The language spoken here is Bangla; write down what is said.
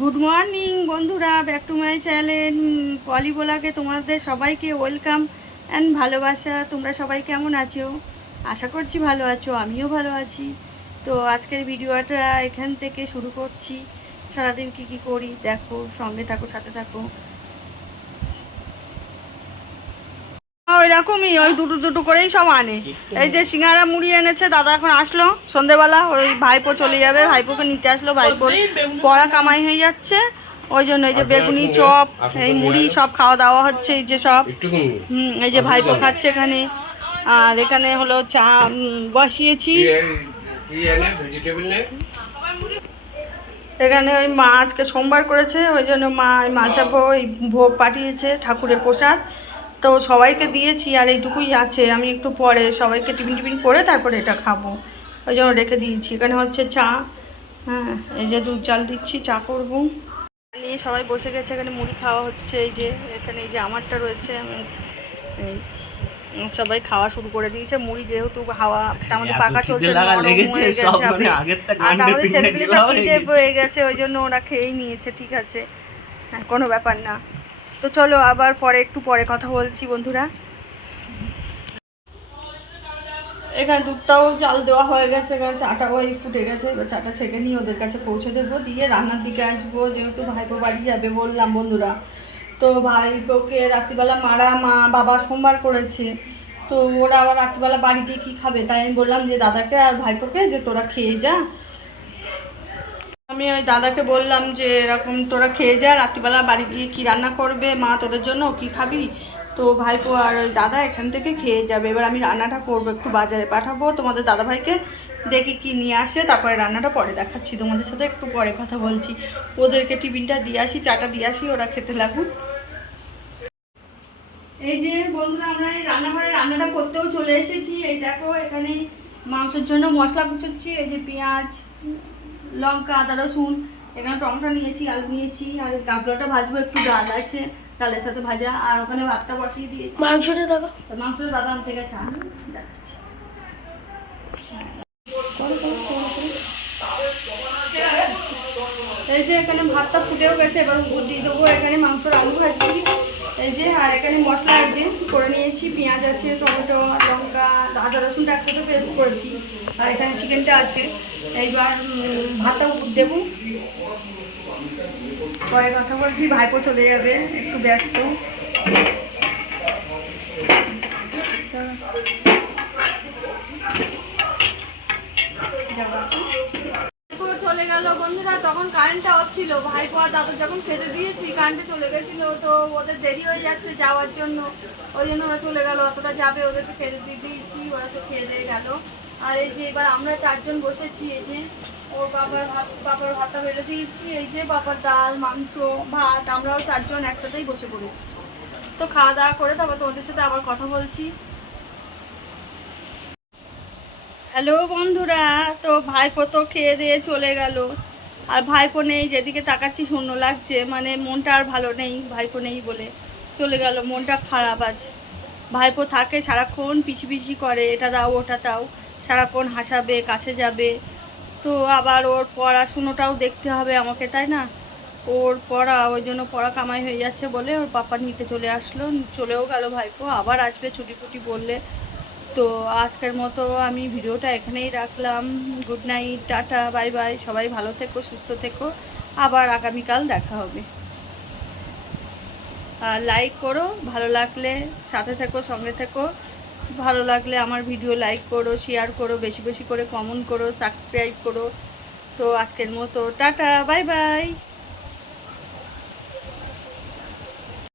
গুড মর্নিং বন্ধুরা, ব্যাক টু মাই চ্যানেল পলিবোলাকে তোমাদের সবাইকে ওয়েলকাম অ্যান্ড ভালোবাসা। তোমরা সবাই কেমন আছো? আশা করছি ভালো আছো, আমিও ভালো আছি। তো আজকের ভিডিওটা এখান থেকে শুরু করছি। সারাদিন কি করি দেখো, সঙ্গে থাকো, সাথে থাকো। ওই রকমই, ওই দুটো করেই সব আনে। এই যে সিঙ্গারা মুড়ি এনেছে দাদা, এখন আসলো সন্ধেবেলা। ওই ভাইপো চলে যাবে, ভাইপোকে নিতে আসলো। ভাইপোর পড়া কামাই হয়ে যাচ্ছে, ওই জন্য এই যে বেগুনি চপ, এই মুড়ি সব খাওয়া দাওয়া হচ্ছে। এই যে সব এই যে ভাইপো খাচ্ছে এখানে। আর এখানে হলো চা বসিয়েছি। এখানে ওই মা আজকে সোমবার করেছে, ওই জন্য মা মাছাপো ওই ভোগ পাঠিয়েছে, ঠাকুরের প্রসাদ। তো সবাইকে দিয়েছি, আর এইটুকুই আছে। আমি একটু পরে সবাইকে টিফিন করে তারপরে এটা খাবো, ওই জন্য রেখে দিয়েছি। এখানে হচ্ছে চা, হ্যাঁ এই যে দুধ চাল দিচ্ছি, চা করবো। নিয়ে সবাই বসে গেছে, এখানে মুড়ি খাওয়া হচ্ছে। এই যে এখানে এই যে আমারটা রয়েছে, আমি সবাই খাওয়া শুরু করে দিয়েছে। মুড়ি যেহেতু হাওয়া আমাদের পাকা চলছে, নরম হয়ে গেছে, আর আমাদের ছেলেগুলো সব খিদে পেয়ে গেছে, ওই জন্য ওরা খেয়েই নিয়েছে। ঠিক আছে, হ্যাঁ কোনো ব্যাপার না। তো চলো আবার একটু পরে কথা বলছি বন্ধুরা। এখানে দুধটাও জাল দেওয়া হয়ে গেছে, এখানে চাটাও এই ফুটে গেছে। এবার চাটা ছেঁকে নিয়ে ওদের কাছে পৌঁছে দেবো, দিয়ে রান্নার দিকে আসবো। যেহেতু ভাইপো বাড়ি যাবে বললাম বন্ধুরা, তো ভাইপোকে রাত্রিবেলা মা বাবা সোমবার করেছে। তো ওরা আবার রাত্রিবেলা বাড়ি গিয়ে কী খাবে, তাই আমি বললাম যে দাদাকে আর ভাইপোকে যে তোরা খেয়ে যা। আমি ওই দাদাকে বললাম যে এরকম তোরা খেয়ে যা, রাত্রিবেলা বাড়ি গিয়ে কী রান্না করবে মা তোদের জন্য, কী খাবি। তো ভাইপো আর ওই দাদা এখান থেকে খেয়ে যাবে। এবার আমি রান্নাটা করবো, একটু বাজারে পাঠাবো তোমাদের দাদাভাইকে, দেখি কি নিয়ে আসে, তারপরে রান্নাটা পরে দেখাচ্ছি তোমাদের সাথে। একটু পরে কথা বলছি, ওদেরকে টিফিনটা দিয়ে আসি, চাটা দিয়ে আসি, ওরা খেতে লাগুক। এই যে বন্ধুরা, আমরা এই রান্নাঘরে রান্নাটা করতেও চলে এসেছি। এই দেখো এখানে মাংসের জন্য মশলা কুচোচ্ছি। এই যে পেঁয়াজ, লঙ্কা, আদা, রসুন, এখানে টমেটো নিয়েছি, আলু নিয়েছি, আর গাবলাটা ভাজবো, একটু ডাল আছে, ডালের সাথে ভাজা। আর ওখানে ভাতটা বসিয়ে দিয়েছি। মাংসটা দেখো, মাংসটা দাদা আনতে গেছে, দেখাচ্ছি। এই যে এখানে ভাতটা ফুটেও গেছে, এবার উপর দিয়ে দেবো। এখানে মাংসর আলু ভাজছি, এই যে। আর এখানে মশলা এই যে করে নিয়েছি, পেঁয়াজ আছে, টমেটো, লঙ্কা, আদা, রসুনটা একসাথে পেস্ট করেছি। আর এখানে চিকেনটা আছে। এইবার ভাতটা উপর দেবো, পরে কথা বলছি। ভাইপো চলে যাবে, একটু ব্যস্ত। চলে গেল বন্ধুরা, তখন কারেন্টটা অফ ছিল। ভাইপো আর দাদা যখন খেতে দিয়েছি কারেন্টে চলে গেছিল। তো ওদের দেরি হয়ে যাচ্ছে যাওয়ার জন্য, ওই জন্য ওরা চলে গেল। অতটা যাবে, ওদেরকে খেতে দিয়ে দিয়েছি, ওরা তো খেয়ে দিয়ে গেল। আর এই যে এবার আমরা চারজন বসেছি। এই যে ওর বাবার ভাতটা বেড়ে দিয়েছি, এই যে বাবার ডাল, মাংস, ভাত, আমরাও চারজন একসাথেই বসে পড়েছি। তো খাওয়া দাওয়া করে তারপর তোমাদের সাথে আবার কথা বলছি। হ্যালো বন্ধুরা, তো ভাইপো তো খেয়ে দিয়ে চলে গেল, আর ভাইপো নেই। যেদিকে তাকাচ্ছি শূন্য লাগছে, মানে মনটা আর ভালো নেই, ভাইপো নেই বলে চলে গেল। মনটা খারাপ আছে। ভাইপো থাকে সারাক্ষণ পিছি করে, এটা দাও ওটা দাও, সারাক্ষণ হাসাবে, কাছে যাবে। তো আবার ওর পড়াশুনোটাও দেখতে হবে আমাকে, তাই না? ওর পড়া, ওই জন্য পড়া কামাই হয়ে যাচ্ছে বলে ওর পাপা নিতে চলে আসলো, চলেও গেল ভাইপো। আবার আসবে ছুটি ফুটি বললে। তো আজকের মতো আমি ভিডিওটা এখানেই রাখলাম। Good night, tata, bye bye. সবাই ভালো থেকো, সুস্থ থেকো, আবার আগামীকাল দেখা হবে। আর লাইক করো, ভালো লাগলে সাথে থেকো, সঙ্গে থেকো। ভালো লাগলে আমার ভিডিও লাইক করো, শেয়ার করো, বেশি বেশি করে কমেন্ট করো, সাবস্ক্রাইব করো। তো আজকের মতো টাটা, বাই বাই।